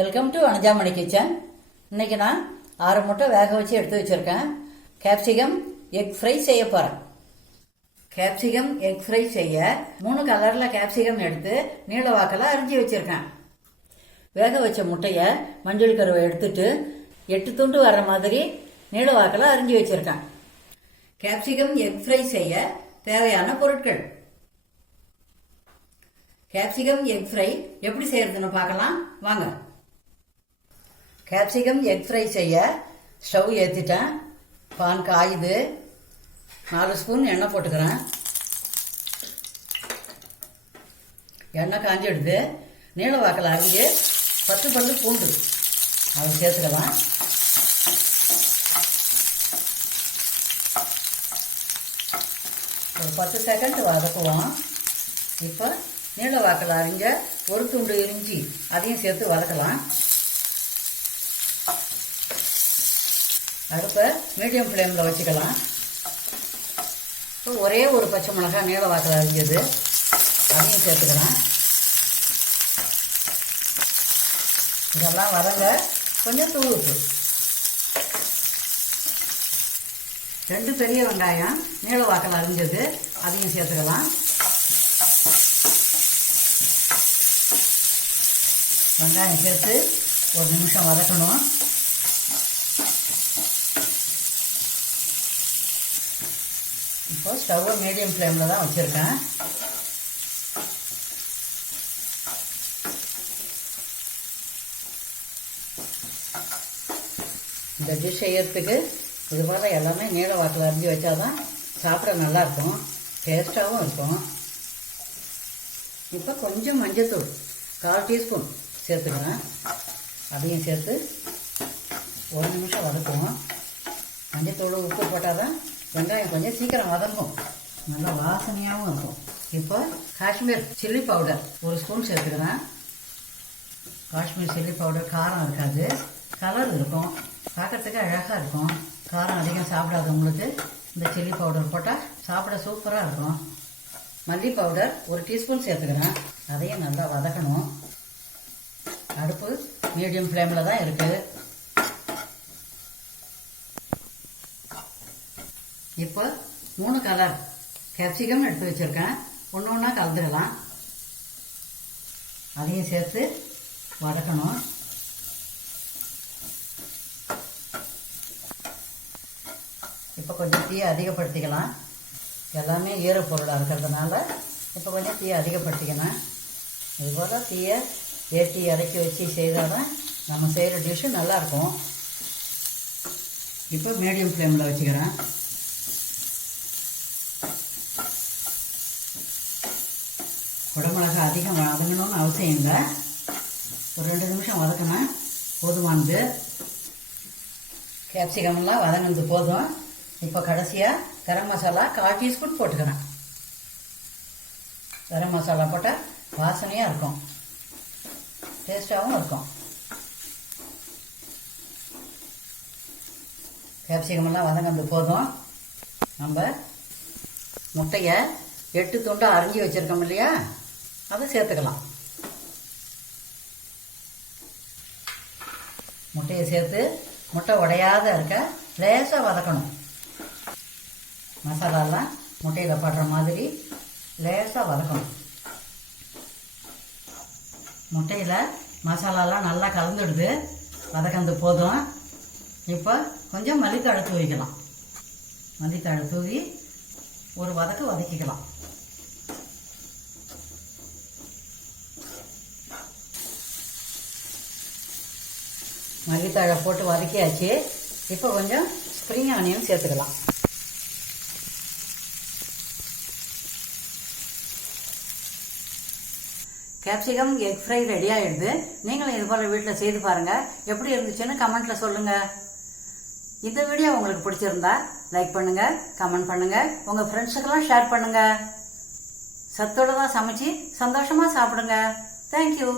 Welcome to அனஜாமணி kitchen. இன்னைக்கு நான் 6 முட்டை வேக வச்சு எடுத்து வச்சிருக்கேன். கேப்சிகம் எக் ஃப்ரை செய்ய போறேன். கேப்சிகம் எக் ஃப்ரை செய்ய 3 கலர்ல கேப்சிகம் எடுத்து நீள வாக்கில் அரிஞ்சு வச்சிருக்கேன். வேக வச்ச முட்டைய மஞ்சள் கருவை எடுத்துட்டு 8 துண்டு வர்ற மாதிரி நீள வாக்கில் அரிஞ்சு வச்சிருக்கேன். கேப்சிகம் எக் ஃப்ரை செய்ய தேவையான பொருட்கள். கேப்சிகம் எக் ஃப்ரை எப்படி செய்யறதுன்னு பார்க்கலாம் வாங்க. கேப்சிகம் எக் ஃப்ரை செய்ய ஸ்டவ் ஏற்றிட்டேன். பான் காயுது. 4 ஸ்பூன் எண்ணெய் போட்டுக்கிறேன். எண்ணெய் காஞ்சிடுது. நீள வாக்கில் அரிஞ்சு 10 பல்லு பூண்டு அதை சேர்த்துக்கலாம். ஒரு 10 செகண்ட் வதக்குவோம். இப்போ நீள வாக்கில் அரிஞ்ச ஒரு துண்டு இஞ்சி அதையும் சேர்த்து வதக்கலாம். அடுப்பை மீடியம் ஃப்ளேமில் வச்சுக்கலாம். இப்போ ஒரே ஒரு பச்சை மிளகாய் நீள வாக்கில் அரிஞ்சது அதையும் சேர்த்துக்கலாம். இதெல்லாம் வதங்க கொஞ்சம் தூள் உப்பு. 2 பெரிய வெங்காயம் நீள வாக்கில் அரிஞ்சது அதையும் சேர்த்துக்கலாம். வெங்காயம் சேர்த்து ஒரு நிமிஷம் வதக்கணும். இப்போ ஸ்டவ்வை மீடியம் ஃப்ளேமில் தான் வச்சுருக்கேன். இந்த டிஷ் செய்யறதுக்கு இது போல் எல்லாமே நீள வாக்கில் அரிஞ்சு வச்சாதான் சாப்பிட நல்லாயிருக்கும், டேஸ்ட்டாகவும் இருக்கும். இப்போ கொஞ்சம் மஞ்சத்தூள் 1/4 டீஸ்பூன் சேர்த்துக்கிறேன். அதையும் சேர்த்து ஒரு நிமிஷம் வதக்குவோம். மஞ்சத்தூள் உப்பு போட்டால் தான் வெங்காயம் கொஞ்சம் சீக்கிரம் வதங்கும், நல்லா வாசனையாகவும் இருக்கும். இப்போ காஷ்மீர் சில்லி பவுடர் 1 ஸ்பூன் சேர்த்துக்கிறேன். காஷ்மீர் சில்லி பவுடர் காரம் இருக்காது, கலர் இருக்கும், பார்க்கறதுக்கு அழகாக இருக்கும். காரம் அதிகம் சாப்பிடாதவங்களுக்கு இந்த சில்லி பவுடர் போட்டால் சாப்பிட சூப்பராக இருக்கும். மல்லி பவுடர் 1 டீஸ்பூன் சேர்த்துக்கிறேன். அதையும் நல்லா வதக்கணும். அடுப்பு மீடியம் ஃப்ளேமில் தான் இருக்குது. இப்போ 3 கலர் கேப்சிகம் எடுத்து வச்சுருக்கேன். ஒன்று ஒன்றா கலந்துக்கலாம். அதையும் சேர்த்து வதக்கணும். இப்போ கொஞ்சம் தீயை அதிகப்படுத்திக்கலாம். எல்லாமே ஈரப்பொருளாக இருக்கிறதுனால இப்போ கொஞ்சம் தீயை அதிகப்படுத்திக்கணும். இதுபோல் தீயை ஏற்றி இறக்கி வச்சு செய்தால் தான் நம்ம செய்கிற டிஷ்ஷு நல்லாயிருக்கும். இப்போ மீடியம் ஃப்ளேமில் வச்சுக்கிறேன். குடமிளகா அதிகம் வதங்கணும்னு அவசியம் இல்லை. ஒரு 2 நிமிஷம் வதக்கினா போதுமானது. கேப்சிகம்லாம் வதங்கினது போதும். இப்போ கடைசியாக கரம் மசாலா 1/4 டீஸ்பூன் போட்டுக்கிறேன். கரம் மசாலா போட்டால் வாசனையாக இருக்கும், டேஸ்டாகவும் இருக்கும். கேப்சிகமெல்லாம் வதங்கினது போதும். நம்ம முட்டையை 8 துண்டாக அரிஞ்சு வச்சுருக்கோம் இல்லையா, அதை சேர்த்துக்கலாம். முட்டையை சேர்த்து முட்டை உடையாத இருக்க லேசாக வதக்கணும். மசாலாலாம் முட்டையில் படுற மாதிரி லேசாக வதக்கணும். முட்டையில் மசாலாலாம் நல்லா கலந்துடுது, வதக்கந்து போதும். இப்போ கொஞ்சம் மல்லித்தழை தூவிக்கலாம். மல்லித்தழை தூவி ஒரு வதக்கிக்கலாம். மல்லித்தழை போட்டு வதக்கியாச்சு. இப்போ கொஞ்சம் ஸ்ப்ரிங் ஆனியன் சேர்த்துக்கலாம். கேப்சிகம் எக் ஃப்ரை ரெடி ஆகிடுது. நீங்களும் இது போல் வீட்டில் செய்து பாருங்கள். எப்படி இருந்துச்சுன்னு கமெண்ட்டில் சொல்லுங்கள். இந்த வீடியோ உங்களுக்கு பிடிச்சிருந்தா லைக் பண்ணுங்கள், கமெண்ட் பண்ணுங்கள், உங்கள் ஃப்ரெண்ட்ஸுக்கெல்லாம் ஷேர் பண்ணுங்கள். சத்தோடு தான் சமைச்சு சந்தோஷமாக சாப்பிடுங்க. தேங்க்யூ.